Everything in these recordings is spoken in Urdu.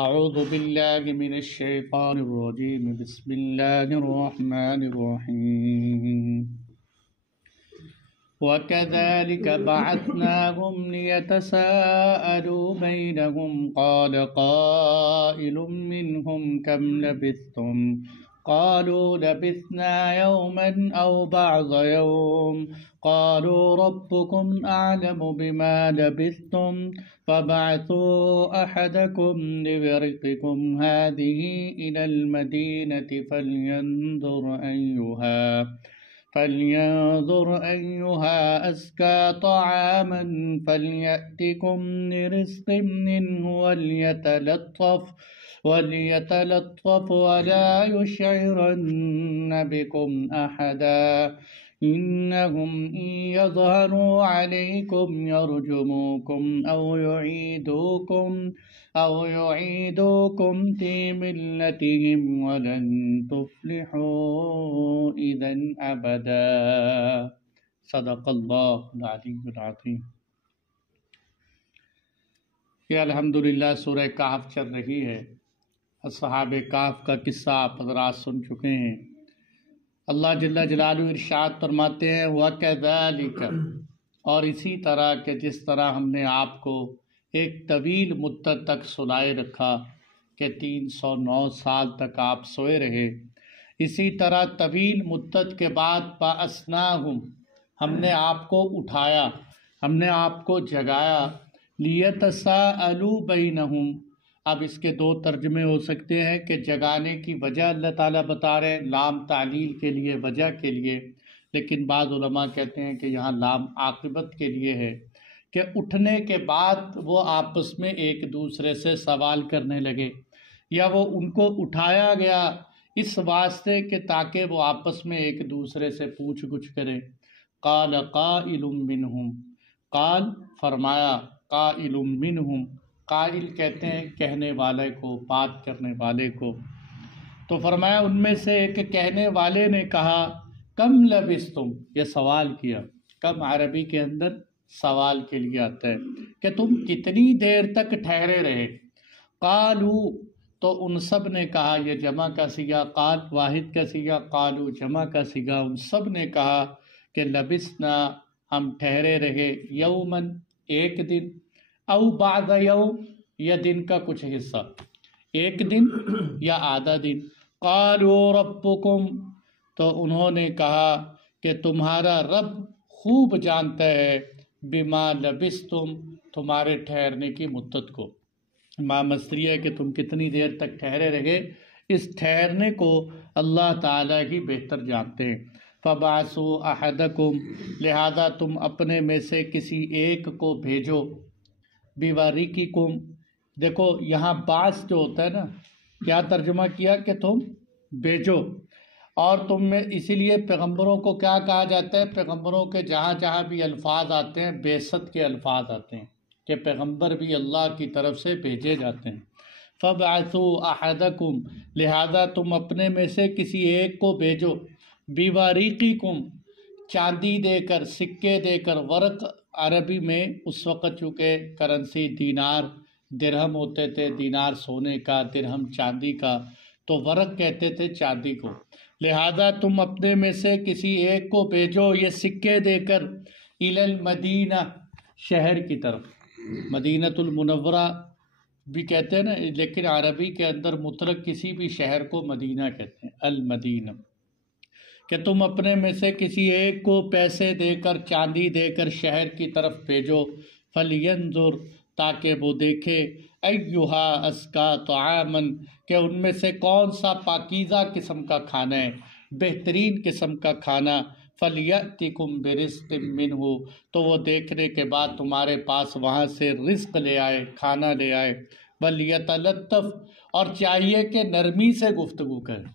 أعوذ بالله من الشيطان الرجيم بسم الله الرحمن الرحيم وكذلك بعثناهم ليتساءلوا بينهم قال قائل منهم كم لبثتم قالوا لبثنا يوما أو بعض يوم قالوا ربكم أعلم بما لبثتم فابعثوا أحدكم بورقكم هذه إلى المدينة فلينظر أيها أزكى طعاما فليأتكم برزق منه وليتلطف ولا يشعرن بكم أحدا إنهم إن يظهروا عليكم يرجموكم أو يعيدوكم في ملتهم ولن تفلحوا إذا أبدا صدق اللہ العلی العظیم۔ یہ الحمدللہ سورہ کہف چل رہی ہے۔ اصحاب کہف کا قصہ آپ حضرات سن چکے ہیں۔ اللہ جل جلالہ ارشاد فرماتے ہیں وَكَذَلِكَ، اور اسی طرح کہ جس طرح ہم نے آپ کو ایک طویل مدت تک سلائے رکھا کہ 309 سال تک آپ سوئے رہے، اسی طرح طویل مدت کے بعد بَعَثْنَاهُمْ، ہم نے آپ کو اٹھایا، ہم نے آپ کو جگایا، لِيَتَسَاءَلُوا بَيْنَهُمْ۔ اب اس کے دو ترجمے ہو سکتے ہیں کہ جگانے کی وجہ اللہ تعالیٰ بتا رہے ہیں، لام تعلیل کے لیے، وجہ کے لیے، لیکن بعض علماء کہتے ہیں کہ یہاں لام عاقبت کے لیے ہے کہ اٹھنے کے بعد وہ آپس میں ایک دوسرے سے سوال کرنے لگے، یا وہ ان کو اٹھایا گیا اس واسطے کہ تاکہ وہ آپس میں ایک دوسرے سے پوچھ گچھ کریں۔ قال قائل منہم، قال فرمایا، قائل منہم، قائل کہتے ہیں کہنے والے کو، بات کرنے والے کو، تو فرمایا ان میں سے ایک کہنے والے نے کہا کم لبثتم، یہ سوال کیا، کم عربی کے اندر سوال کے لیے آتا ہے کہ تم کتنی دیر تک ٹھہرے رہے۔ قالو، تو ان سب نے کہا، یہ جمع کا صیغہ، قال واحد کا صیغہ، قالو جمع کا صیغہ، ان سب نے کہا کہ لبثنا، ہم ٹھہرے رہے، یومن، ایک دن، او بعد یوم، یا دن کا کچھ حصہ، ایک دن یا آدھا دن۔ قالوا ربکم، تو انہوں نے کہا کہ تمہارا رب خوب جانتا ہے، بما لبثتم، تمہارے ٹھہرنے کی مدت کو۔ ماں مصریہ کہ تم کتنی دیر تک ٹھہرے رہے، اس ٹھہرنے کو اللہ تعالیٰ ہی بہتر جانتے ہیں۔ فبعثوا احدکم، لہذا تم اپنے میں سے کسی ایک کو بھیجو، بِوَرِقِكُمْ، دیکھو یہاں بعث جو ہوتا ہے نا، کیا ترجمہ کیا کہ تم بھیجو، اور تم میں اسی لیے پیغمبروں کو کیا کہا جاتا ہے، پیغمبروں کے جہاں جہاں بھی الفاظ آتے ہیں بعثت کے الفاظ آتے ہیں کہ پیغمبر بھی اللہ کی طرف سے بھیجے جاتے ہیں۔ فَبْعَثُوا أَحَدَكُمْ، لہذا تم اپنے میں سے کسی ایک کو بھیجو، بِوَرِقِكُمْ، چاندی دے کر، سکے دے کر۔ ورق عربی میں اس وقت چونکہ کرنسی دینار درہم ہوتے تھے، دینار سونے کا، درہم چاندی کا، تو ورق کہتے تھے چاندی کو۔ لہذا تم اپنے میں سے کسی ایک کو بھیجو یہ سکے دے کر، الی المدینہ، شہر کی طرف۔ مدینۃ المنورہ بھی کہتے ہیں نا، لیکن عربی کے اندر مطلق کسی بھی شہر کو مدینہ کہتے ہیں، المدینہ، کہ تم اپنے میں سے کسی ایک کو پیسے دے کر، چاندی دے کر شہر کی طرف بھیجو، فَلْيَنْظُرْ، تاکہ وہ دیکھے، أَيُّهَا أَزْكَىٰ طَعَامًا، کہ ان میں سے کون سا پاکیزہ قسم کا کھانا ہے، بہترین قسم کا کھانا، فَلْيَأْتِكُمْ بِرِزْقٍ مِّنْهُ، تو وہ دیکھنے کے بعد تمہارے پاس وہاں سے رزق لے آئے، کھانا لے آئے، وَلْيَتَلَطَّفْ، اور چاہیے کہ نرمی سے گفتگو کرے۔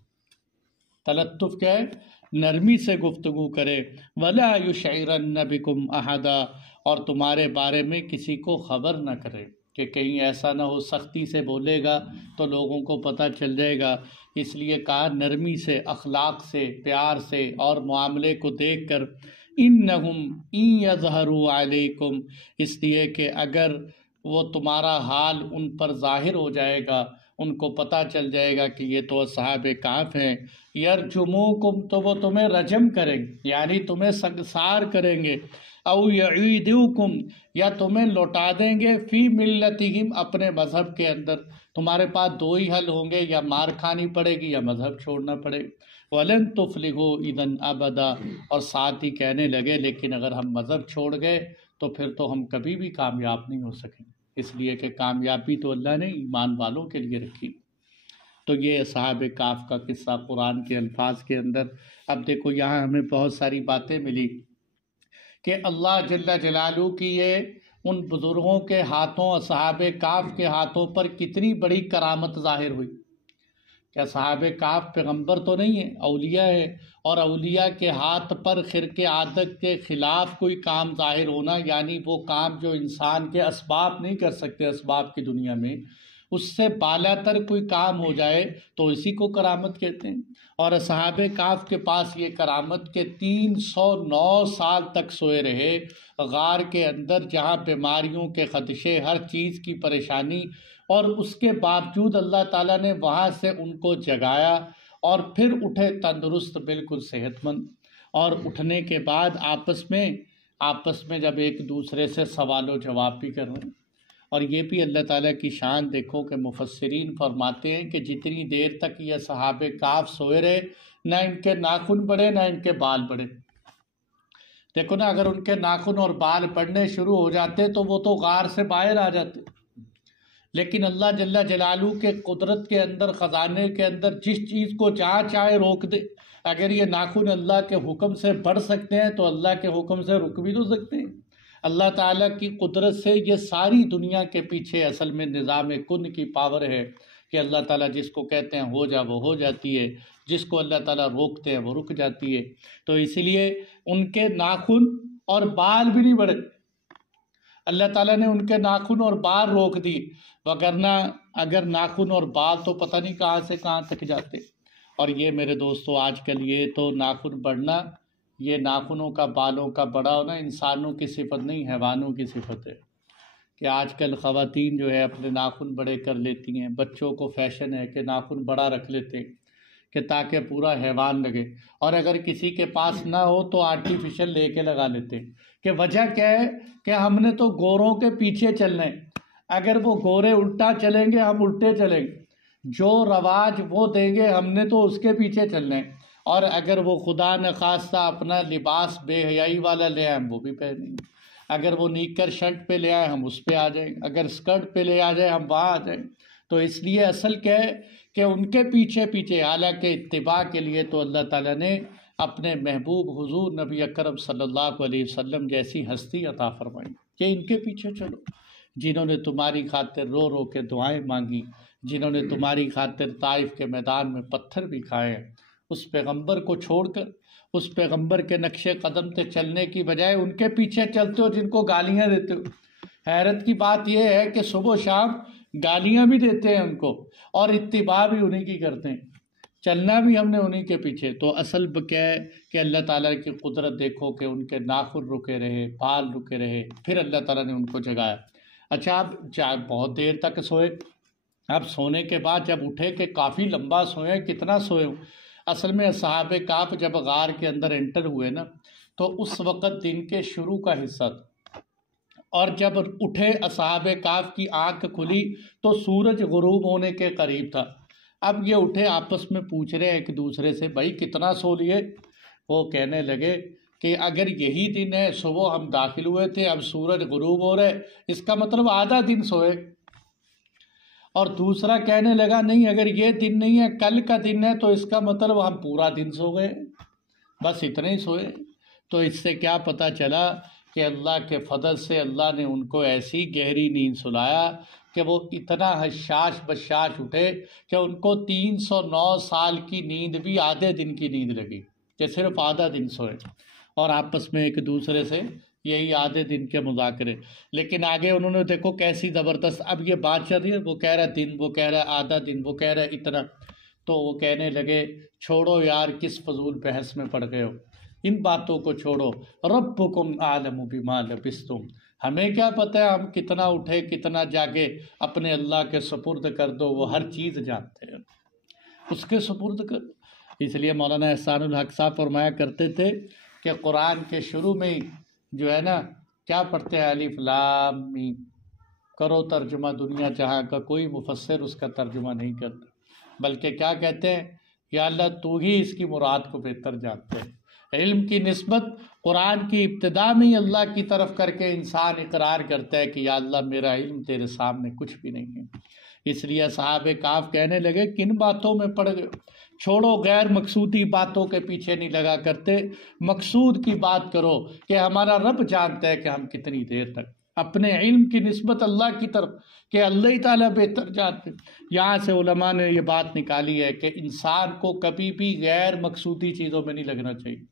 تلطف کیا ہے؟ نرمی سے گفتگو کرے، وَلَا يُشْعِرَنَّ بِكُمْ أَحَدًا، اور تمہارے بارے میں کسی کو خبر نہ کرے، کہ کہیں ایسا نہ ہو سختی سے بولے گا تو لوگوں کو پتہ چل جائے گا، اس لیے کہا نرمی سے، اخلاق سے، پیار سے، اور معاملے کو دیکھ کر۔ إِنَّهُمْ إِن يَظْهَرُوا عَلَيْكُمْ، اس لیے کہ اگر وہ تمہارا حال ان پر ظاہر ہو جائے گا، ان کو پتہ چل جائے گا کہ یہ تو اصحاب کہف ہیں۔ یرجموکم، تو وہ تمہیں رجم کریں گے، یعنی تمہیں سنگسار کریں گے، او یعیدوکم، یا تمہیں لوٹا دیں گے، فی ملتہم، اپنے مذہب کے اندر۔ تمہارے پاس دو ہی حل ہوں گے، یا مار کھانی پڑے گی یا مذہب چھوڑنا پڑے گا۔ وَلَن تُفْلِحُوا إِذًا أَبَدًا، اور ساتھ ہی کہنے لگے لیکن اگر ہم مذہب چھوڑ گئے تو پھر تو ہم کبھی بھی کامیاب نہیں ہو سکیں، اس لیے کہ کامیابی تو اللہ نے ایمان والوں کے لیے رکھی۔ تو یہ اصحاب کہف کا قصہ قرآن کے الفاظ کے اندر۔ اب دیکھو یہاں ہمیں بہت ساری باتیں ملی کہ اللہ جل جلالہ کی یہ ان بزرگوں کے ہاتھوں، اصحاب کہف کے ہاتھوں پر کتنی بڑی کرامت ظاہر ہوئی کہ اصحاب کہف پیغمبر تو نہیں ہے، اولیاء ہے، اور اولیاء کے ہاتھ پر خرق عادت کے خلاف کوئی کام ظاہر ہونا، یعنی وہ کام جو انسان کے اسباب نہیں کر سکتے اسباب کی دنیا میں، اس سے بالا تر کوئی کام ہو جائے تو اسی کو کرامت کہتے ہیں۔ اور اصحاب کہف کے پاس یہ کرامت کہ 309 سال تک سوئے رہے غار کے اندر، جہاں بیماریوں کے خدشے، ہر چیز کی پریشانی، اور اس کے باوجود اللہ تعالیٰ نے وہاں سے ان کو جگایا اور پھر اٹھے تندرست، بالکل صحت مند، اور اٹھنے کے بعد آپس میں جب ایک دوسرے سے سوال و جواب بھی کر رہے ہیں۔ اور یہ بھی اللہ تعالیٰ کی شان دیکھو کہ مفسرین فرماتے ہیں کہ جتنی دیر تک یہ اصحاب کہف سوئے رہے، نہ ان کے ناخن بڑھے نہ ان کے بال بڑھے۔ دیکھو نا، اگر ان کے ناخن اور بال بڑھنے شروع ہو جاتے تو وہ تو غار سے باہر آ جاتے، لیکن اللہ جل جلالہ کے قدرت کے اندر، خزانے کے اندر، جس چیز کو جہاں چاہے روک دے۔ اگر یہ ناخن اللہ کے حکم سے بڑھ سکتے ہیں تو اللہ کے حکم سے رک بھی تو سکتے ہیں۔ اللہ تعالیٰ کی قدرت سے یہ ساری دنیا کے پیچھے اصل میں نظام کن کی پاور ہے کہ اللہ تعالیٰ جس کو کہتے ہیں ہو جا وہ ہو جاتی ہے، جس کو اللہ تعالیٰ روکتے ہیں وہ رک جاتی ہے۔ تو اس لیے ان کے ناخن اور بال بھی نہیں بڑھے، اللہ تعالیٰ نے ان کے ناخن اور بال روک دی، وگرنہ اگر ناخن اور بال تو پتہ نہیں کہاں سے کہاں تک جاتے۔ اور یہ میرے دوستو آج کل یہ تو ناخن بڑھنا، یہ ناخنوں کا، بالوں کا بڑا ہونا انسانوں کی صفت نہیں، حیوانوں کی صفت ہے، کہ آج کل خواتین جو ہے اپنے ناخن بڑے کر لیتی ہیں، بچوں کو فیشن ہے کہ ناخن بڑا رکھ لیتے ہیں کہ تاکہ پورا حیوان لگے، اور اگر کسی کے پاس نہ ہو تو آرٹیفیشل لے کے لگا لیتے ہیں۔ کہ وجہ کیا ہے کہ ہم نے تو گوروں کے پیچھے چلنا ہے، اگر وہ گورے الٹا چلیں گے ہم الٹے چلیں گے، جو رواج وہ دیں گے ہم نے تو اس کے پیچھے چلنا ہے، اور اگر وہ خدا نخواستہ اپنا لباس بے حیائی والا لے آئے ہم وہ بھی پہنیں گے، اگر وہ نیکر شرٹ پہ لے آئے ہم اس پہ آ جائیں گے، اگر اسکرٹ پہ لے آ جائے ہم وہاں آ جائیں گے۔ تو اس لیے اصل کیا ہے کہ ان کے پیچھے حالانکہ اتباع کے لیے تو اللہ تعالیٰ نے اپنے محبوب حضور نبی اکرم صلی اللہ علیہ وسلم جیسی ہستی عطا فرمائی کہ ان کے پیچھے چلو، جنہوں نے تمہاری خاطر رو رو کے دعائیں مانگی، جنہوں نے تمہاری خاطر طائف کے میدان میں پتھر بھی کھائے، اس پیغمبر کو چھوڑ کر اس پیغمبر کے نقش قدم سے چلنے کی بجائے ان کے پیچھے چلتے ہو جن کو گالیاں دیتے ہو۔ حیرت کی بات یہ ہے کہ صبح و شام گالیاں بھی دیتے ہیں ان کو اور اتباع بھی انہی کی کرتے ہیں، چلنا بھی ہم نے انہی کے پیچھے۔ تو اصل کیا ہے کہ اللہ تعالیٰ کی قدرت دیکھو کہ ان کے ناخن رکے رہے، بال رکے رہے، پھر اللہ تعالیٰ نے ان کو جگایا۔ اچھا اب بہت دیر تک سوئے، اب سونے کے بعد جب اٹھے کہ کافی لمبا سوئے، کتنا سوئے ہوں؟ اصل میں اصحاب کہف جب غار کے اندر انٹر ہوئے نا تو اس وقت دن کے شروع کا حصہ تھا، اور جب اٹھے اصحاب کہف کی آنکھ کھلی تو سورج غروب ہونے کے قریب تھا۔ اب یہ اٹھے آپس میں پوچھ رہے ہیں ایک دوسرے سے، بھائی کتنا سو لیے؟ وہ کہنے لگے کہ اگر یہی دن ہے، صبح ہم داخل ہوئے تھے، اب سورج غروب ہو رہے، اس کا مطلب آدھا دن سوئے۔ اور دوسرا کہنے لگا نہیں، اگر یہ دن نہیں ہے، کل کا دن ہے، تو اس کا مطلب ہم پورا دن سو گئے، بس اتنے ہی سوئے۔ تو اس سے کیا پتہ چلا کہ اللہ کے فضل سے اللہ نے ان کو ایسی گہری نیند سلایا کہ وہ اتنا حشاش بشاش اٹھے کہ ان کو 309 سال کی نیند بھی آدھے دن کی نیند لگی، کہ صرف آدھا دن سوئے، اور آپس میں ایک دوسرے سے یہی آدھے دن کے مذاکرے۔ لیکن آگے انہوں نے دیکھو کیسی زبردست، اب یہ بات چل رہی ہے، وہ کہہ رہا دن، وہ کہہ رہا آدھا دن، وہ کہہ رہا اتنا، تو وہ کہنے لگے چھوڑو یار، کس فضول بحث میں پڑ گئے ہو، ان باتوں کو چھوڑو، ربکم اعلم بما لبثتم، ہمیں کیا پتہ ہے ہم کتنا اٹھے کتنا جاگے، اپنے اللہ کے سپرد کر دو، وہ ہر چیز جانتے ہیں، اس کے سپرد کر دو۔ اس لیے مولانا احسان الحق صاحب فرمایا کرتے تھے کہ قرآن کے شروع میں ہی جو ہے نا کیا پڑھتے ہیں، الف لام میم، کرو ترجمہ دنیا جہاں کا، کوئی مفسر اس کا ترجمہ نہیں کرتا، بلکہ کیا کہتے ہیں، یا اللہ تو ہی اس کی مراد کو بہتر جانتے ہیں۔ علم کی نسبت قرآن کی ابتدا میں ہی اللہ کی طرف کر کے انسان اقرار کرتا ہے کہ یا اللہ میرا علم تیرے سامنے کچھ بھی نہیں ہے۔ اس لیے اصحاب کہف کہنے لگے کن باتوں میں پڑ گئے، چھوڑو، غیر مقصودی باتوں کے پیچھے نہیں لگا کرتے، مقصود کی بات کرو کہ ہمارا رب جانتا ہے کہ ہم کتنی دیر تک، اپنے علم کی نسبت اللہ کی طرف کہ اللہ تعالیٰ بہتر جانتے۔ یہاں سے علماء نے یہ بات نکالی ہے کہ انسان کو کبھی بھی غیر مقصودی چیزوں میں نہیں لگنا چاہیے۔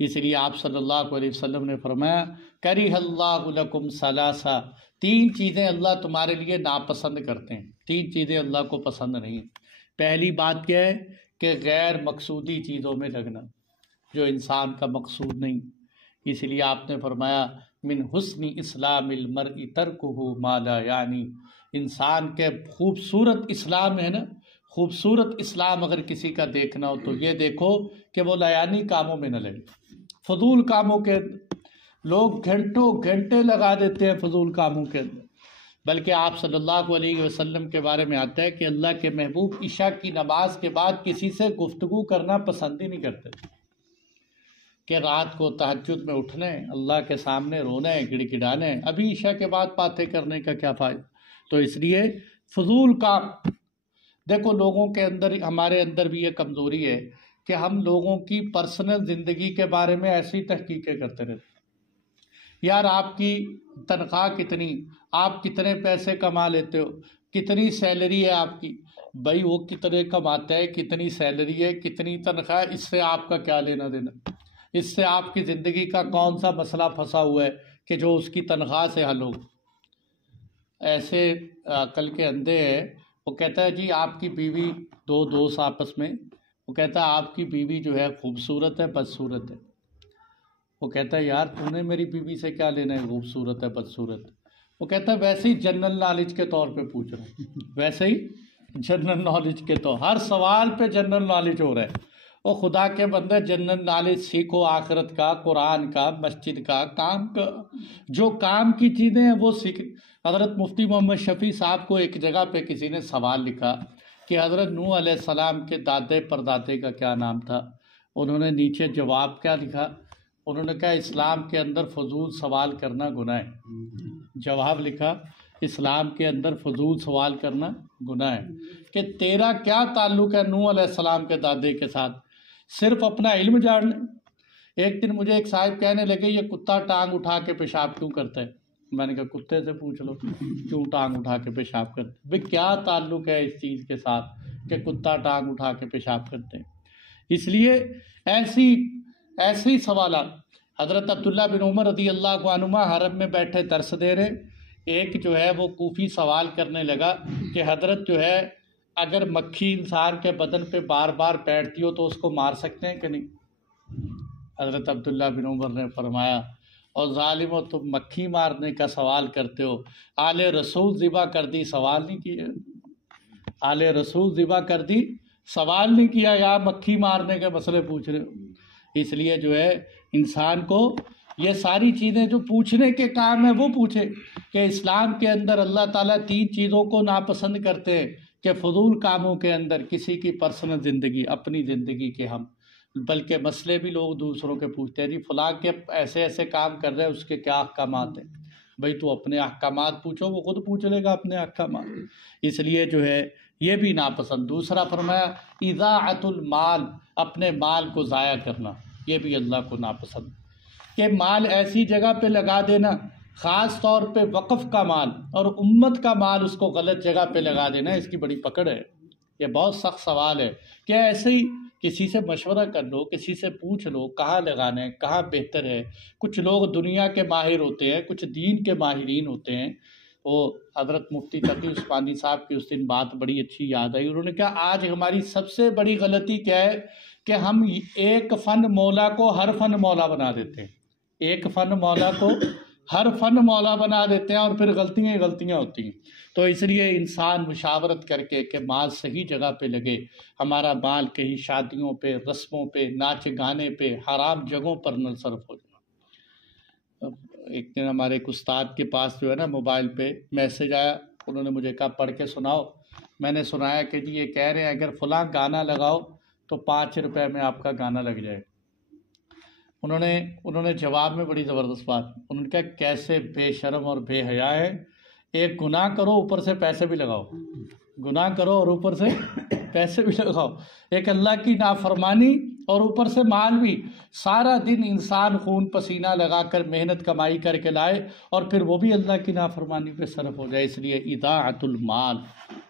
اس لیے آپ صلی اللہ علیہ وسلم نے فرمایا کرہ اللہ لکم ثلاثہ، تین چیزیں اللہ تمہارے لیے ناپسند کرتے ہیں، تین چیزیں اللہ کو پسند نہیں ہیں۔ پہلی بات کیا ہے کہ غیر مقصودی چیزوں میں لگنا، جو انسان کا مقصود نہیں۔ اس لیے آپ نے فرمایا من حسن اسلام المرء ترکہ ما لا یعنی، انسان کے خوبصورت اسلام ہے نا، خوبصورت اسلام اگر کسی کا دیکھنا ہو تو یہ دیکھو کہ وہ لا یعنی کاموں میں نہ لگے، فضول کاموں کے لوگ گھنٹوں گھنٹے لگا دیتے ہیں فضول کاموں کے اندر، بلکہ آپ صلی اللہ علیہ وسلم کے بارے میں آتا ہے کہ اللہ کے محبوب عشاء کی نماز کے بعد کسی سے گفتگو کرنا پسند ہی نہیں کرتے، کہ رات کو تہجد میں اٹھنے، اللہ کے سامنے رونے گڑ گڑانے، ابھی عشاء کے بعد باتیں کرنے کا کیا فائدہ۔ تو اس لیے فضول کام، دیکھو لوگوں کے اندر، ہمارے اندر بھی یہ کمزوری ہے کہ ہم لوگوں کی پرسنل زندگی کے بارے میں ایسی تحقیقیں کرتے رہتے، یار آپ کی تنخواہ کتنی، آپ کتنے پیسے کما لیتے ہو، کتنی سیلری ہے آپ کی، بھائی وہ کتنے کماتا ہے، کتنی سیلری ہے، کتنی تنخواہ، اس سے آپ کا کیا لینا دینا، اس سے آپ کی زندگی کا کون سا مسئلہ پھنسا ہوا ہے کہ جو اس کی تنخواہ سے حل ہو۔ ایسے عقل کے اندھے ہے، وہ کہتا ہے جی آپ کی بیوی، دو دوست آپس میں، وہ کہتا ہے آپ کی بیوی جو ہے خوبصورت ہے بدصورت ہے، وہ کہتا ہے یار تو نے میری بیوی سے کیا لینا ہے خوبصورت ہے بدصورت، وہ کہتا ہے ویسے ہی جنرل نالج کے طور پہ پوچھ رہا ہوں، ویسے ہی جنرل نالج کے طور، ہر سوال پہ جنرل نالج ہو رہا ہے۔ وہ خدا کے بندے جنرل نالج سیکھو، آخرت کا، قرآن کا، مسجد کا، کام کا، جو کام کی چیزیں ہیں وہ سیکھ۔ حضرت مفتی محمد شفیع صاحب کو ایک جگہ پہ کسی نے سوال لکھا کہ حضرت نوح علیہ السلام کے دادے پردادے کا کیا نام تھا، انہوں نے نیچے جواب کیا لکھا، انہوں نے کہا اسلام کے اندر فضول سوال کرنا گناہ ہے۔ جواب لکھا اسلام کے اندر فضول سوال کرنا گناہ ہے، کہ تیرا کیا تعلق ہے نوح علیہ السلام کے دادے کے ساتھ، صرف اپنا علم جاننا۔ ایک دن مجھے ایک صاحب کہنے لگے یہ کتا ٹانگ اٹھا کے پیشاب کیوں کرتا ہے، میں نے کہا کتے سے پوچھ لو کیوں ٹانگ اٹھا کے پیشاب کرتے ہیں، بھئی کیا تعلق ہے اس چیز کے ساتھ کہ کتا ٹانگ اٹھا کے پیشاب کرتے ہیں۔ اس لیے ایسی سوالات، حضرت عبداللہ بن عمر رضی اللہ عنہما حرم میں بیٹھے درس دے رہے، ایک جو ہے وہ کوفی سوال کرنے لگا کہ حضرت جو ہے اگر مکھی انسان کے بدن پہ بار بار بیٹھتی ہو تو اس کو مار سکتے ہیں کہ نہیں؟ حضرت عبداللہ بن عمر نے فرمایا اور ظالمو تم مکھی مارنے کا سوال کرتے ہو، آل رسول ذبح کر دی سوال نہیں کیا، آل رسول ذبح کر دی سوال نہیں کیا، یا مکھی مارنے کے مسئلے پوچھ رہے ہو۔ اس لیے جو ہے انسان کو یہ ساری چیزیں جو پوچھنے کے کام ہیں وہ پوچھے، کہ اسلام کے اندر اللہ تعالیٰ تین چیزوں کو ناپسند کرتے ہیں، کہ فضول کاموں کے اندر کسی کی پرسنل زندگی، اپنی زندگی کے ہم، بلکہ مسئلے بھی لوگ دوسروں کے پوچھتے ہیں، جی فلاں کے ایسے ایسے کام کر رہے ہیں اس کے کیا احکامات ہیں، بھئی تو اپنے احکامات پوچھو، وہ خود پوچھ لے گا اپنے احکامات۔ اس لیے جو ہے یہ بھی ناپسند۔ دوسرا فرمایا اضاعت المال، اپنے مال کو ضائع کرنا، یہ بھی اللہ کو ناپسند، کہ مال ایسی جگہ پہ لگا دینا، خاص طور پہ وقف کا مال اور امت کا مال، اس کو غلط جگہ پہ لگا دینا، اس کی بڑی پکڑ ہے۔ یہ بہت سخت سوال ہے کہ ایسے ہی کسی سے مشورہ کر لو، کسی سے پوچھ لو کہاں لگانا ہے، کہاں بہتر ہے۔ کچھ لوگ دنیا کے ماہر ہوتے ہیں، کچھ دین کے ماہرین ہوتے ہیں۔ وہ حضرت مفتی تقی عثمانی صاحب کی اس دن بات بڑی اچھی یاد آئی، انہوں نے کہا آج ہماری سب سے بڑی غلطی کیا ہے کہ ہم ایک فن مولا کو ہر فن مولا بنا دیتے ہیں، ایک فن مولا کو ہر فن مولا بنا دیتے ہیں اور پھر غلطیاں ہی غلطیاں ہوتی ہیں۔ تو اس لیے انسان مشاورت کر کے کہ مال صحیح جگہ پہ لگے، ہمارا مال کہیں شادیوں پہ، رسموں پہ، ناچ گانے پہ، حرام جگہوں پر نہ صرف ہو جائے۔ ایک دن ہمارے ایک استاد کے پاس جو ہے نا موبائل پہ میسج آیا، انہوں نے مجھے کہا پڑھ کے سناؤ۔ میں نے سنایا کہ جی یہ کہہ رہے ہیں اگر فلاں گانا لگاؤ تو 5 روپے میں آپ کا گانا لگ جائے۔ انہوں نے جواب میں بڑی زبردست بات، انہوں نے کہا کیسے بے شرم اور بے حیا ہے، ایک گناہ کرو اوپر سے پیسے بھی لگاؤ، گناہ کرو اور اوپر سے پیسے بھی لگاؤ، ایک اللہ کی نافرمانی اور اوپر سے مال بھی۔ سارا دن انسان خون پسینہ لگا کر محنت کمائی کر کے لائے اور پھر وہ بھی اللہ کی نافرمانی پہ صرف ہو جائے۔ اس لیے اضاعت المال،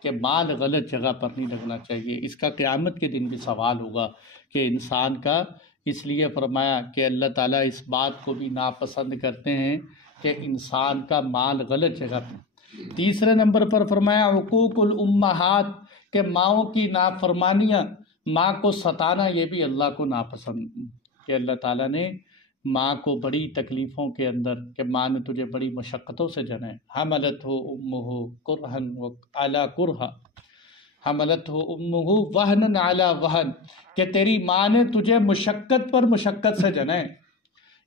کہ مال غلط جگہ پر نہیں لگنا چاہیے۔ اس کا قیامت کے دن بھی سوال ہوگا کہ انسان کا، اس لیے فرمایا کہ اللہ تعالیٰ اس بات کو بھی ناپسند کرتے ہیں کہ انسان کا مال غلط جگہ پہ۔ تیسرے نمبر پر فرمایا حقوق الامہات، کہ ماؤں کی نافرمانیاں، ماں کو ستانا، یہ بھی اللہ کو ناپسند، کہ اللہ تعالیٰ نے ماں کو بڑی تکلیفوں کے اندر، کہ ماں نے تجھے بڑی مشقتوں سے جنا ہے، حملتہ امہ کرہن علی کرہ، حملتہ امہ وہن علی وہن، کہ تیری ماں نے تجھے مشقت پر مشقت سے جنا ہے۔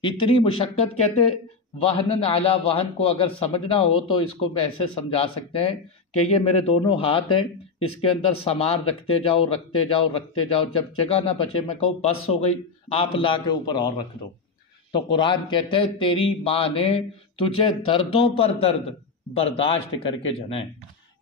اتنی مشقت، کہتے وہن علی وہن کو اگر سمجھنا ہو تو اس کو ایسے سمجھا سکتے ہیں کہ یہ میرے دونوں ہاتھ ہیں، اس کے اندر سامان رکھتے جاؤ رکھتے جاؤ رکھتے جاؤ، جب جگہ نہ بچے میں کہوں بس ہو گئی، آپ لا کے اوپر اور رکھ دو۔ تو قرآن کہتے ہیں تیری ماں نے تجھے دردوں پر درد برداشت کر کے جنا ہے۔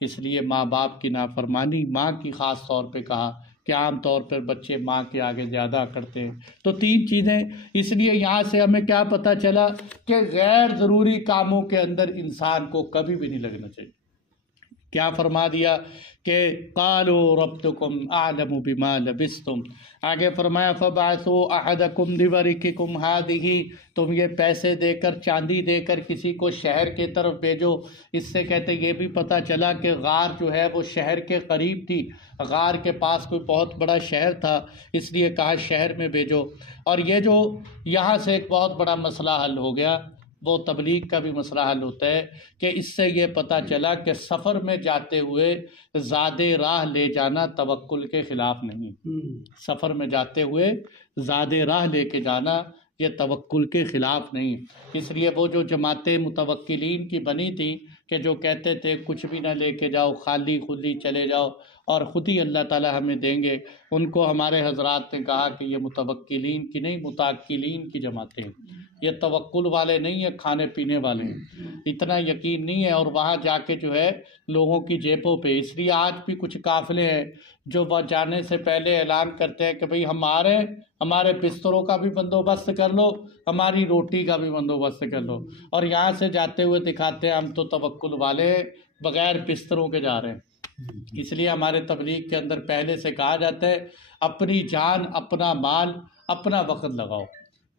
اس لیے ماں باپ کی نافرمانی، ماں کی خاص طور پہ کہا کہ عام طور پر بچے ماں کے آگے زیادہ کرتے ہیں۔ تو 3 چیزیں، اس لیے یہاں سے ہمیں کیا پتہ چلا کہ غیر ضروری کاموں کے اندر انسان کو کبھی بھی نہیں لگنا چاہیے۔ کیا فرما دیا کہ قالوا ربکم اعلم بما لبستم، آگے فرمایا فبعثوا احدکم بورقکم هذه، تم یہ پیسے دے کر، چاندی دے کر کسی کو شہر کی طرف بھیجو۔ اس سے کہتے یہ بھی پتہ چلا کہ غار جو ہے وہ شہر کے قریب تھی، غار کے پاس کوئی بہت بڑا شہر تھا، اس لیے کہا شہر میں بھیجو۔ اور یہ جو یہاں سے ایک بہت بڑا مسئلہ حل ہو گیا، وہ تبلیغ کا بھی مسئلہ حل ہوتا ہے کہ اس سے یہ پتہ چلا کہ سفر میں جاتے ہوئے زادِ راہ لے جانا توکل کے خلاف نہیں۔ سفر میں جاتے ہوئے زادِ راہ لے کے جانا یہ توکل کے خلاف نہیں۔ اس لیے وہ جو جماعتیں متوکلین کی بنی تھیں کہ جو کہتے تھے کچھ بھی نہ لے کے جاؤ، خالی خلی چلے جاؤ اور خود ہی اللہ تعالیٰ ہمیں دیں گے، ان کو ہمارے حضرات نے کہا کہ یہ متوکلین کی نہیں، متاکلین کی جماعتیں ہیں، یہ توکل والے نہیں ہیں، کھانے پینے والے ہیں، اتنا یقین نہیں ہے، اور وہاں جا کے جو ہے لوگوں کی جیبوں پہ۔ اس لیے آج بھی کچھ قافلے ہیں جو وہ جانے سے پہلے اعلان کرتے ہیں کہ بھئی ہم آ رہے ہیں، ہمارے بستروں کا بھی بندوبست کر لو، ہماری روٹی کا بھی بندوبست کر لو، اور یہاں سے جاتے ہوئے دکھاتے ہیں ہم تو توکل والے بغیر بستروں کے جا رہے ہیں۔ اس لیے ہمارے تبلیغ کے اندر پہلے سے کہا جاتا ہے اپنی جان، اپنا مال، اپنا وقت لگاؤ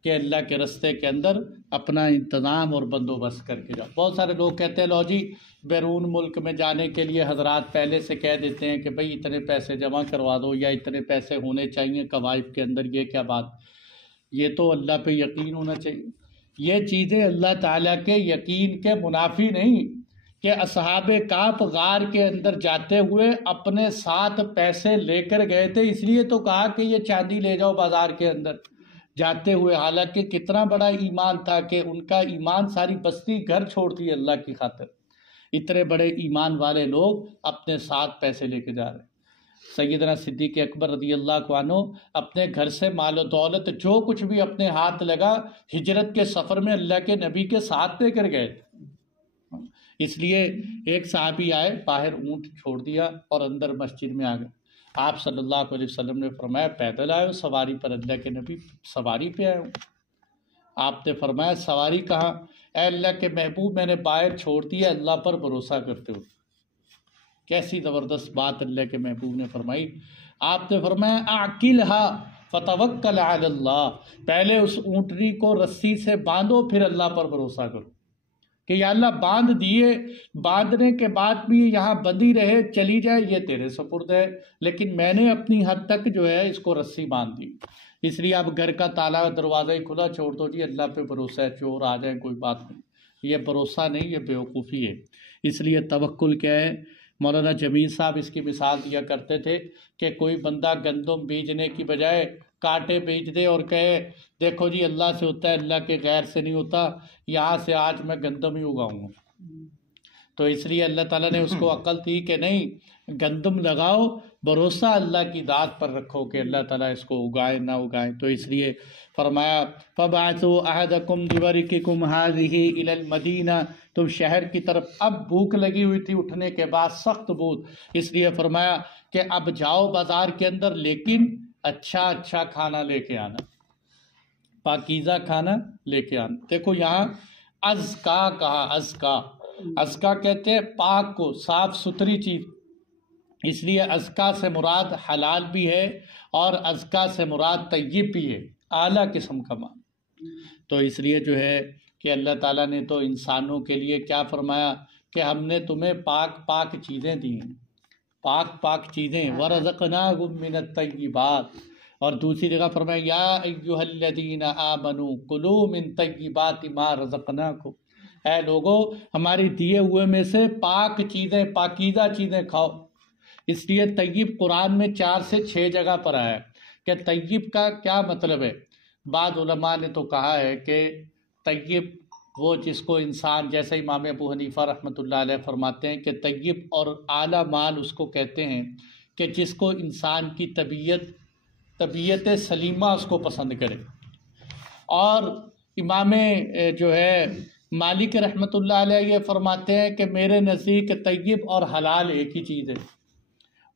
کہ اللہ کے رستے کے اندر اپنا انتظام اور بندوبست کر کے جاؤ۔ بہت سارے لوگ کہتے ہیں لو جی بیرون ملک میں جانے کے لیے حضرات پہلے سے کہہ دیتے ہیں کہ بھئی اتنے پیسے جمع کروا دو یا اتنے پیسے ہونے چاہیے قوائف کے اندر، یہ کیا بات؟ یہ تو اللہ پہ یقین ہونا چاہیے۔ یہ چیزیں اللہ تعالیٰ کے یقین کے منافی نہیں، کہ اصحاب کہف غار کے اندر جاتے ہوئے اپنے ساتھ پیسے لے کر گئے تھے، اس لیے تو کہا کہ یہ چاندی لے جاؤ بازار کے اندر جاتے ہوئے، حالانکہ کتنا بڑا ایمان تھا کہ ان کا ایمان ساری بستی گھر چھوڑتی ہے اللہ کی خاطر۔ اتنے بڑے ایمان والے لوگ اپنے ساتھ پیسے لے کے جا رہے ہیں۔ سیدنا صدیق اکبر رضی اللہ عنہ اپنے گھر سے مال و دولت جو کچھ بھی اپنے ہاتھ لگا ہجرت کے سفر میں اللہ کے نبی کے ساتھ لے کر گئے تھے۔ اس لیے ایک صحابی آئے، باہر اونٹ چھوڑ دیا اور اندر مسجد میں آ گئے۔ آپ صلی اللہ علیہ وسلم نے فرمایا پیدل آئے ہو سواری پر؟ اللہ کے نبی سواری پہ آئے ہوں۔ آپ نے فرمایا سواری کہاں؟ اے اللہ کے محبوب میں نے باہر چھوڑ دیا اللہ پر بھروسہ کرتے ہو۔ کیسی زبردست بات اللہ کے محبوب نے فرمائی۔ آپ نے فرمایا اعقلھا فتوکل علی اللہ، پہلے اس اونٹنی کو رسی سے باندھو پھر اللہ پر بھروسہ کرو، کہ یا اللہ باندھ دیے، باندھنے کے بعد بھی یہاں بندھی رہے چلی جائے یہ تیرے سپرد ہے، لیکن میں نے اپنی حد تک جو ہے اس کو رسی باندھ دی، اس لیے اب گھر کا تالا دروازہ ہی کھلا چھوڑ دو جی، اللہ پہ بھروسہ ہے، چور آ جائیں کوئی بات نہیں، یہ بھروسہ نہیں، یہ بیوقوفی ہے۔ اس لیے توکل کیا ہے؟ مولانا جمیل صاحب اس کی مثال دیا کرتے تھے کہ کوئی بندہ گندم بیجنے کی بجائے کانٹے بیچ دے اور کہے دیکھو جی اللہ سے ہوتا ہے، اللہ کے غیر سے نہیں ہوتا، یہاں سے آج میں گندم ہی اگاؤں گا۔ تو اس لیے اللہ تعالیٰ نے اس کو عقل دی کہ نہیں، گندم لگاؤ، بھروسہ اللہ کی ذات پر رکھو کہ اللہ تعالیٰ اس کو اگائے نہ اگائے۔ تو اس لیے فرمایا فَبَعَثُوا أَحَدَكُمْ بِوَرِقِكُمْ هَٰذِهِ إِلَى الْمَدِينَةِ، تم شہر کی طرف، اب بھوک لگی ہوئی تھی اٹھنے کے بعد، سخت بھوک، اس لیے فرمایا کہ اب جاؤ بازار کے اندر، لیکن اچھا اچھا کھانا لے کے آنا، پاکیزہ کھانا لے کے آنا۔ دیکھو یہاں ازکا کہا، ازکا کہتے ہیں پاک کو، صاف ستھری چیز، اس لیے ازکا سے مراد حلال بھی ہے اور ازکا سے مراد طیب بھی ہے، اعلیٰ قسم کا مال۔ تو اس لیے جو ہے کہ اللہ تعالیٰ نے تو انسانوں کے لیے کیا فرمایا کہ ہم نے تمہیں پاک چیزیں دی ہیں، پاک چیزیں، وَرَزَقْنَاهُم مِّنَ الطَّيِّبَاتِ، اور دوسری جگہ فرمایا یا ایھا الذین آمنوا کلوا من طیبات ما رزقناکم، اے لوگو ہماری دیے ہوئے میں سے پاک چیزیں، پاکیزہ چیزیں کھاؤ۔ اس لیے طیب قرآن میں 4 سے 6 جگہ پر آیا ہے کہ طیب کا کیا مطلب ہے۔ بعض علماء نے تو کہا ہے کہ طیب وہ جس کو انسان، جیسے امام ابو حنیفہ رحمۃ اللہ علیہ فرماتے ہیں کہ طیب اور اعلیٰ مال اس کو کہتے ہیں کہ جس کو انسان کی طبیعت سلیمہ اس کو پسند کرے۔ اور امام جو ہے مالک رحمۃ اللہ علیہ یہ فرماتے ہیں کہ میرے نزدیک طیب اور حلال ایک ہی چیز ہے،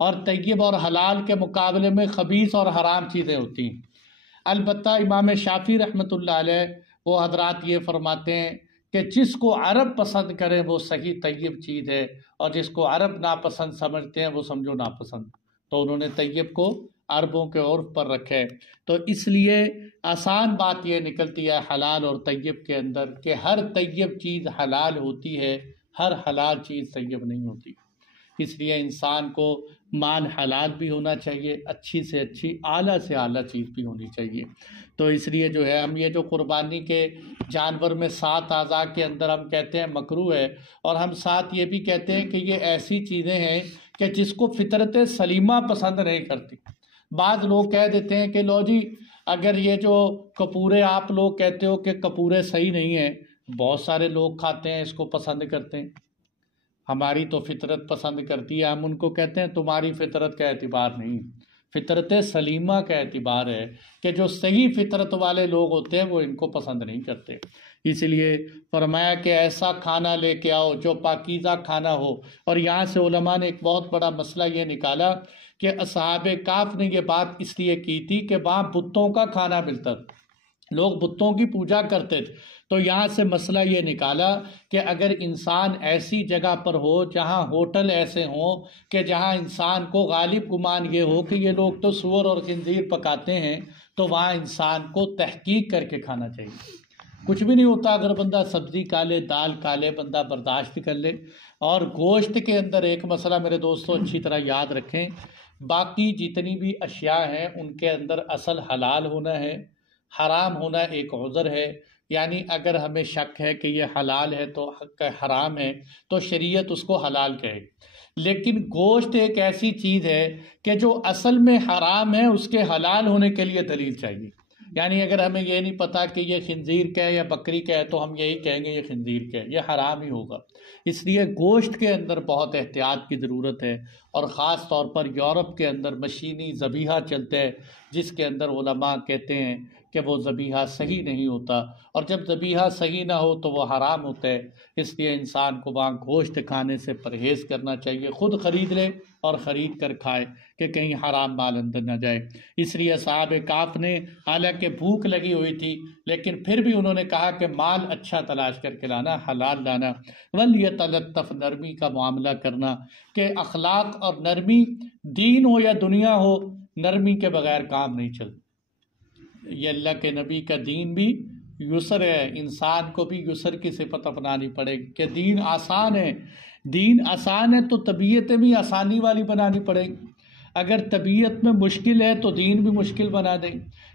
اور طیب اور حلال کے مقابلے میں خبیث اور حرام چیزیں ہوتی ہیں۔ البتہ امام شافعی رحمۃ اللہ علیہ وہ حضرات یہ فرماتے ہیں کہ جس کو عرب پسند کرے وہ صحیح طیب چیز ہے، اور جس کو عرب ناپسند سمجھتے ہیں وہ سمجھو ناپسند۔ تو انہوں نے طیب کو عربوں کے عرف پر رکھے، تو اس لیے آسان بات یہ نکلتی ہے حلال اور طیب کے اندر کہ ہر طیب چیز حلال ہوتی ہے، ہر حلال چیز طیب نہیں ہوتی۔ اس لیے انسان کو مال حلال بھی ہونا چاہیے، اچھی سے اچھی، اعلیٰ سے اعلیٰ چیز بھی ہونی چاہیے۔ تو اس لیے جو ہے ہم یہ جو قربانی کے جانور میں 7 اعضاء کے اندر ہم کہتے ہیں مکروہ ہے، اور ہم ساتھ یہ بھی کہتے ہیں کہ یہ ایسی چیزیں ہیں کہ جس کو فطرت سلیمہ پسند نہیں کرتی۔ بعض لوگ کہہ دیتے ہیں کہ لو جی اگر یہ جو کپورے آپ لوگ کہتے ہو کہ کپورے صحیح نہیں ہیں، بہت سارے لوگ کھاتے ہیں، اس کو پسند کرتے ہیں، ہماری تو فطرت پسند کرتی ہے، ہم ان کو کہتے ہیں تمہاری فطرت کا اعتبار نہیں، فطرت سلیمہ کا اعتبار ہے کہ جو صحیح فطرت والے لوگ ہوتے ہیں وہ ان کو پسند نہیں کرتے۔ اس لیے فرمایا کہ ایسا کھانا لے کے آؤ جو پاکیزہ کھانا ہو۔ اور یہاں سے علماء نے ایک بہت بڑا مسئلہ یہ نکالا کہ اصحاب کہف نے یہ بات اس لیے کی تھی کہ وہاں بتوں کا کھانا ملتا تھا، لوگ بتوں کی پوجا کرتے تھے۔ تو یہاں سے مسئلہ یہ نکالا کہ اگر انسان ایسی جگہ پر ہو جہاں ہوٹل ایسے ہوں کہ جہاں انسان کو غالب گمان یہ ہو کہ یہ لوگ تو سور اور خنزیر پکاتے ہیں، تو وہاں انسان کو تحقیق کر کے کھانا چاہیے۔ کچھ بھی نہیں ہوتا اگر بندہ سبزی کھا لے، دال کھا لے، بندہ برداشت کر لے۔ اور گوشت کے اندر ایک مسئلہ میرے دوستوں اچھی طرح یاد رکھیں، باقی جتنی بھی اشیاء ہیں ان کے اندر اصل حلال ہونا ہے، حرام ہونا ایک عذر ہے۔ یعنی اگر ہمیں شک ہے کہ یہ حلال ہے تو حرام ہے تو شریعت اس کو حلال کہے، لیکن گوشت ایک ایسی چیز ہے کہ جو اصل میں حرام ہے، اس کے حلال ہونے کے لیے دلیل چاہیے۔ یعنی اگر ہمیں یہ نہیں پتا کہ یہ خنزیر کا ہے یا بکری کا ہے تو ہم یہی کہیں گے یہ خنزیر کا ہے، یہ حرام ہی ہوگا۔ اس لیے گوشت کے اندر بہت احتیاط کی ضرورت ہے، اور خاص طور پر یورپ کے اندر مشینی ذبیحہ چلتے ہیں جس کے اندر علماء کہتے ہیں کہ وہ ذبیحہ صحیح نہیں ہوتا، اور جب ذبیحہ صحیح نہ ہو تو وہ حرام ہوتا ہے۔ اس لیے انسان کو وہاں گوشت کھانے سے پرہیز کرنا چاہیے، خود خرید لے اور خرید کر کھائے کہ کہیں حرام مال اندر نہ جائے۔ اس لیے اصحاب کہف نے حالانکہ بھوک لگی ہوئی تھی لیکن پھر بھی انہوں نے کہا کہ مال اچھا تلاش کر کے لانا، حلال لانا، وَلْيَتَلَطَّفْ، نرمی کا معاملہ کرنا، کہ اخلاق اور نرمی، دین ہو یا دنیا ہو، نرمی کے بغیر کام نہیں چلتا۔ یہ اللہ کے نبی کا دین بھی یسر ہے، انسان کو بھی یسر کی صفت اپنانی پڑے گی کہ دین آسان ہے۔ دین آسان ہے تو طبیعتیں بھی آسانی والی بنانی پڑے گی۔ اگر طبیعت میں مشکل ہے تو دین بھی مشکل بنا دیں۔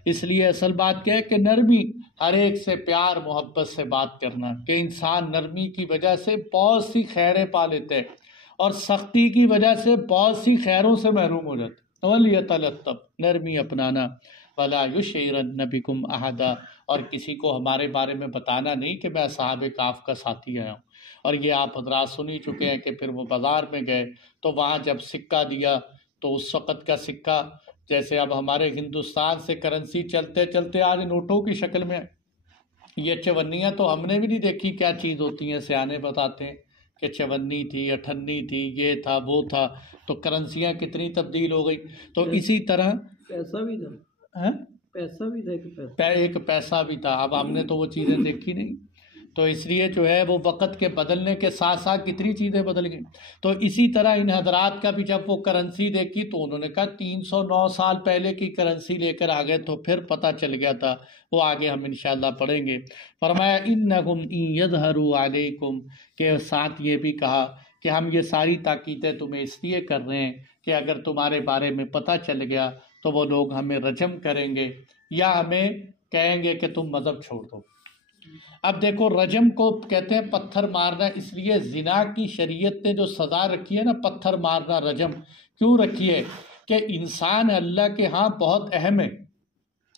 اس لیے اصل بات کیا ہے کہ نرمی، ہر ایک سے پیار محبت سے بات کرنا، کہ انسان نرمی کی وجہ سے بہت سی خیریں پا لیتے ہیں اور سختی کی وجہ سے بہت سی خیروں سے محروم ہو جاتے۔ وَلْيَتَلَطَّفْ، نرمی اپنانا، وَلَا يُشْعِرَنَّ بِكُمْ أَحَدًا، اور کسی کو ہمارے بارے میں بتانا نہیں کہ میں اصحاب کہف کا ساتھی آیا ہوں۔ اور یہ آپ حضرات سن ہی چکے ہیں کہ پھر وہ بازار میں گئے تو وہاں جب سکہ دیا تو اس وقت کا سکہ، جیسے اب ہمارے ہندوستان سے کرنسی چلتے چلتے آج نوٹوں کی شکل میں، یہ چونیاں تو ہم نے بھی نہیں دیکھی کیا چیز ہوتی ہیں، سیانے بتاتے ہیں کہ چونی تھی، اٹھنی تھی، یہ تھا وہ تھا، تو کرنسیاں کتنی تبدیل ہو گئی۔ تو اسی طرح پیسہ بھی تھا، پیسہ بھی تھا، ایک پیسہ بھی تھا، اب ہم نے تو وہ چیزیں دیکھی نہیں۔ تو اس لیے جو ہے وہ وقت کے بدلنے کے ساتھ ساتھ کتنی چیزیں بدل گئیں۔ تو اسی طرح ان حضرات کا بھی جب وہ کرنسی دیکھی تو انہوں نے کہا 309 سال پہلے کی کرنسی لے کر آگئے، تو پھر پتہ چل گیا تھا، وہ آگے ہم انشاءاللہ پڑھیں گے۔ فرمایا انہم ان یظہروا علیکم، کہ ساتھ یہ بھی کہا کہ ہم یہ ساری تاکیدیں تمہیں اس لیے کر رہے ہیں کہ اگر تمہارے بارے میں پتہ چل گیا تو وہ لوگ ہمیں رجم کریں گے یا ہمیں کہیں گے کہ تم مذہب چھوڑ دو۔ اب دیکھو رجم کو کہتے ہیں پتھر مارنا، اس لیے زنا کی شریعت نے جو سزا رکھی ہے نا، پتھر مارنا، رجم کیوں رکھی ہے کہ انسان اللہ کے ہاں بہت اہم ہے،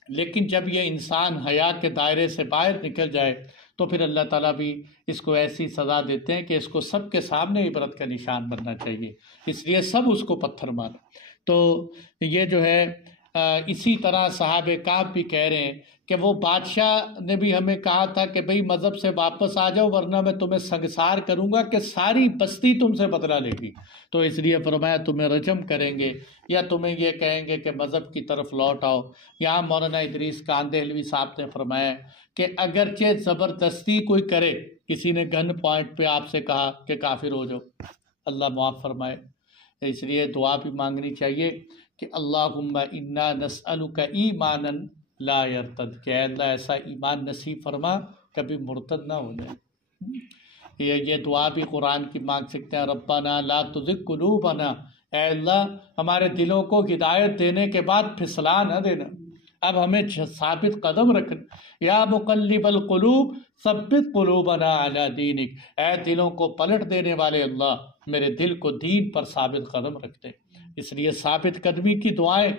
لیکن جب یہ انسان حیا کے دائرے سے باہر نکل جائے تو پھر اللہ تعالیٰ بھی اس کو ایسی سزا دیتے ہیں کہ اس کو سب کے سامنے عبرت کا نشان بننا چاہیے، اس لیے سب اس کو پتھر مارا۔ تو یہ جو ہے اسی طرح صحابہ کہف بھی کہہ رہے ہیں کہ وہ بادشاہ نے بھی ہمیں کہا تھا کہ بھئی مذہب سے واپس آ جاؤ ورنہ میں تمہیں سنگسار کروں گا کہ ساری بستی تم سے بدلہ لے گی، تو اس لیے فرمایا تمہیں رجم کریں گے یا تمہیں یہ کہیں گے کہ مذہب کی طرف لوٹ آؤ۔ یہاں مولانا ادریس کاندہلوی صاحب نے فرمایا کہ اگرچہ زبردستی کوئی کرے، کسی نے گن پوائنٹ پہ آپ سے کہا کہ کافر ہو جاؤ، اللہ معاف فرمائے، اس لیے دعا بھی مانگنی چاہیے کہ اللہم انا نسألک ایمانا لا یرتد، کہ اے اللہ ایسا ایمان نصیب فرما کبھی مرتد نہ ہو جائے۔ یہ دعا بھی قرآن کی مانگ سکتے ہیں، ربنا لا تزغ قلوبنا، اے اللہ ہمارے دلوں کو ہدایت دینے کے بعد پھسلا نہ دینا، اب ہمیں ثابت قدم رکھنا، یا مقلب القلوب ثبت قلوبنا علی دینک، اے دلوں کو پلٹ دینے والے اللہ میرے دل کو دین پر ثابت قدم رکھ دے۔ اس لیے ثابت قدمی کی دعائیں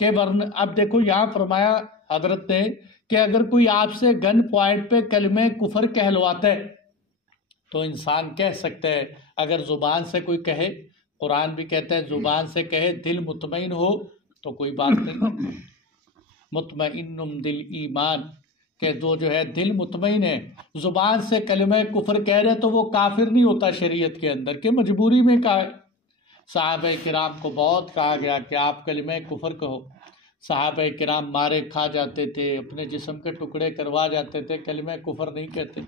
کہ ورنہ اب دیکھو یہاں فرمایا حضرت نے کہ اگر کوئی آپ سے گن پوائنٹ پہ کلمہ کفر کہلواتا ہے تو انسان کہہ سکتا ہے، اگر زبان سے کوئی کہے، قرآن بھی کہتا ہے زبان سے کہے دل مطمئن ہو تو کوئی بات نہیں، مطمئن دل ایمان، کہ جو ہے دل مطمئن ہے، زبان سے کلمہ کفر کہہ رہے تو وہ کافر نہیں ہوتا شریعت کے اندر، کہ مجبوری میں کہا ہے۔ صحابہ کرام کو بہت کہا گیا کہ آپ کلمہ کفر کہو، صحابہ کرام مارے کھا جاتے تھے، اپنے جسم کے ٹکڑے کروا جاتے تھے، کلمہ کفر نہیں کہتے،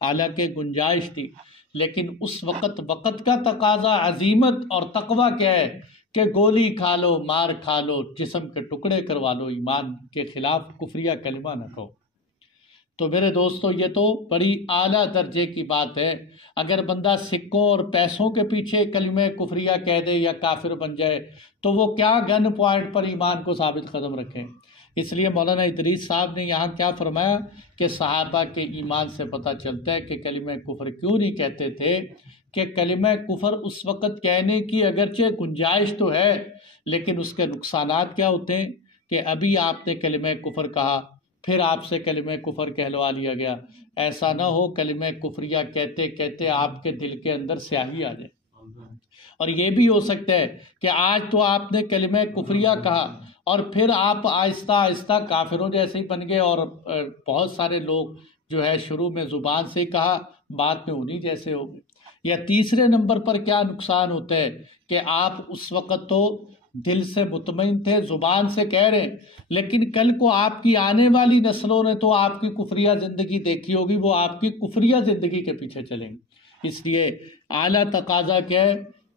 حالانکہ گنجائش تھی، لیکن اس وقت کا تقاضا عزیمت اور تقوی کیا ہے کہ گولی کھا لو، مار کھا لو، جسم کے ٹکڑے کروا لو، ایمان کے خلاف کفریہ کلمہ نہ کہو۔ تو میرے دوستو یہ تو بڑی اعلیٰ درجے کی بات ہے، اگر بندہ سکوں اور پیسوں کے پیچھے کلمہ کفریہ کہہ دے یا کافر بن جائے تو وہ کیا گن پوائنٹ پر ایمان کو ثابت قدم رکھیں۔ اس لیے مولانا ادریس صاحب نے یہاں کیا فرمایا کہ صحابہ کے ایمان سے پتہ چلتا ہے کہ کلمہ کفر کیوں نہیں کہتے تھے، کہ کلمہ کفر اس وقت کہنے کی اگرچہ گنجائش تو ہے لیکن اس کے نقصانات کیا ہوتے ہیں کہ ابھی آپ نے کلمہ کفر کہا پھر آپ سے کلمہ کفر کہلوا لیا گیا، ایسا نہ ہو کلمہ کفریہ کہتے کہتے آپ کے دل کے اندر سیاہی آ جائے۔ اور یہ بھی ہو سکتا ہے کہ آج تو آپ نے کلمہ کفریہ کہا اور پھر آپ آہستہ آہستہ کافروں جیسے ہی بن گئے، اور بہت سارے لوگ جو ہے شروع میں زبان سے کہا بعد میں انہی جیسے ہو گئے۔ یا تیسرے نمبر پر کیا نقصان ہوتا ہے کہ آپ اس وقت تو دل سے مطمئن تھے، زبان سے کہہ رہے ہیں، لیکن کل کو آپ کی آنے والی نسلوں نے تو آپ کی کفریہ زندگی دیکھی ہوگی، وہ آپ کی کفریہ زندگی کے پیچھے چلیں گے۔ اس لیے اعلیٰ تقاضا کیا ہے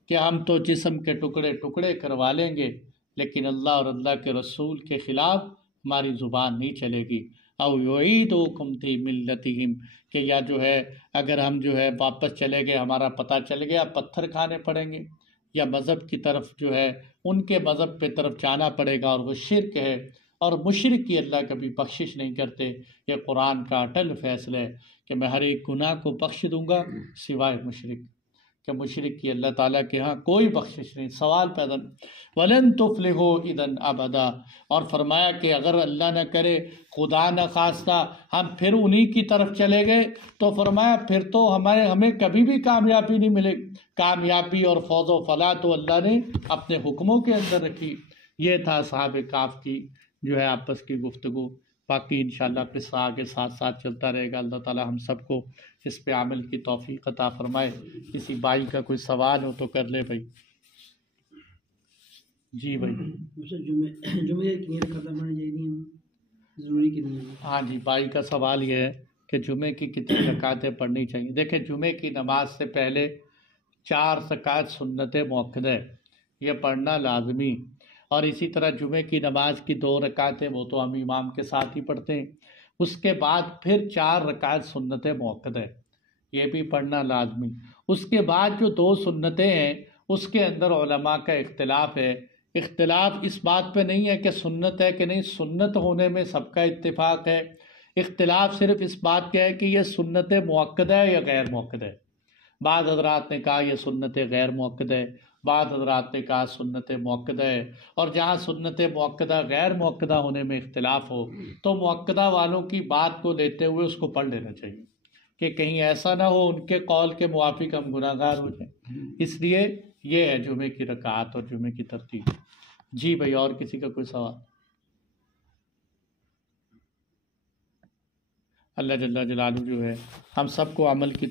کہ ہم تو جسم کے ٹکڑے ٹکڑے کروا لیں گے لیکن اللہ اور اللہ کے رسول کے خلاف ہماری زبان نہیں چلے گی۔ او یعیدکم فی ملتہم، کہ یا جو ہے اگر ہم جو ہے واپس چلے گئے، ہمارا پتہ چل گیا، پتھر کھانے پڑیں گے، یا مذہب کی طرف جو ہے ان کے مذہب پہ طرف جانا پڑے گا، اور وہ شرک ہے، اور مشرک کی اللہ کبھی بخشش نہیں کرتے۔ یہ قرآن کا اٹل فیصلہ ہے کہ میں ہر ایک گناہ کو بخش دوں گا سوائے مشرک، کہ مشرک کی اللہ تعالیٰ کے ہاں کوئی بخشش نہیں۔ سوال پیدا وَلَن تُفْلِحُوا إِذًا أَبَدًا، اور فرمایا کہ اگر اللہ نہ کرے، خدا نہ خواستہ ہم پھر انہی کی طرف چلے گئے تو فرمایا پھر تو ہمیں کبھی بھی کامیابی نہیں ملے۔ کامیابی اور فوز و فلاح تو اللہ نے اپنے حکموں کے اندر رکھی۔ یہ تھا اصحاب کہف کی جو ہے آپس کی گفتگو۔ باقی انشاءاللہ قصہ آگے ساتھ ساتھ چلتا رہے گا۔ اللہ تعالی ہم سب کو اس پہ عمل کی توفیق عطا فرمائے۔ کسی بھائی کا کوئی سوال ہو تو کر لے بھائی۔ جی بھائی۔ جمعے کی رکعتیں پڑھنی چاہیے، ضروری کی نہیں؟ ہاں جی، بھائی کا سوال یہ ہے کہ جمعے کی کتنی رکعتیں پڑھنی چاہیے۔ دیکھیں، جمعے کی نماز سے پہلے 4 رکعت سنت مؤکدہ ہے، یہ پڑھنا لازمی، اور اسی طرح جمعے کی نماز کی 2 رکعتیں وہ تو ہم امام کے ساتھ ہی پڑھتے ہیں۔ اس کے بعد پھر 4 رکعت سنت مؤکدہ ہے، یہ بھی پڑھنا لازمی۔ اس کے بعد جو 2 سنتیں ہیں اس کے اندر علماء کا اختلاف ہے۔ اختلاف اس بات پہ نہیں ہے کہ سنت ہے کہ نہیں، سنت ہونے میں سب کا اتفاق ہے۔ اختلاف صرف اس بات کا ہے کہ یہ سنت مؤکدہ ہے یا غیر مؤکدہ ہے۔ بعض حضرات نے کہا یہ سنت غیر مؤکدہ ہے، بعض حضرات نے کہا سنت مؤکدہ ہے۔ اور جہاں سنت مؤکدہ غیر مؤکدہ ہونے میں اختلاف ہو تو مؤکدہ والوں کی بات کو لیتے ہوئے اس کو پڑھ لینا چاہیے، کہ کہیں ایسا نہ ہو ان کے قول کے موافق ہم گناہ گار ہو جائیں۔ اس لیے یہ ہے جمعے کی رکعات اور جمعے کی ترتیب۔ جی بھائی، اور کسی کا کوئی سوال؟ اللہ جل جلالہ جو ہے ہم سب کو عمل کی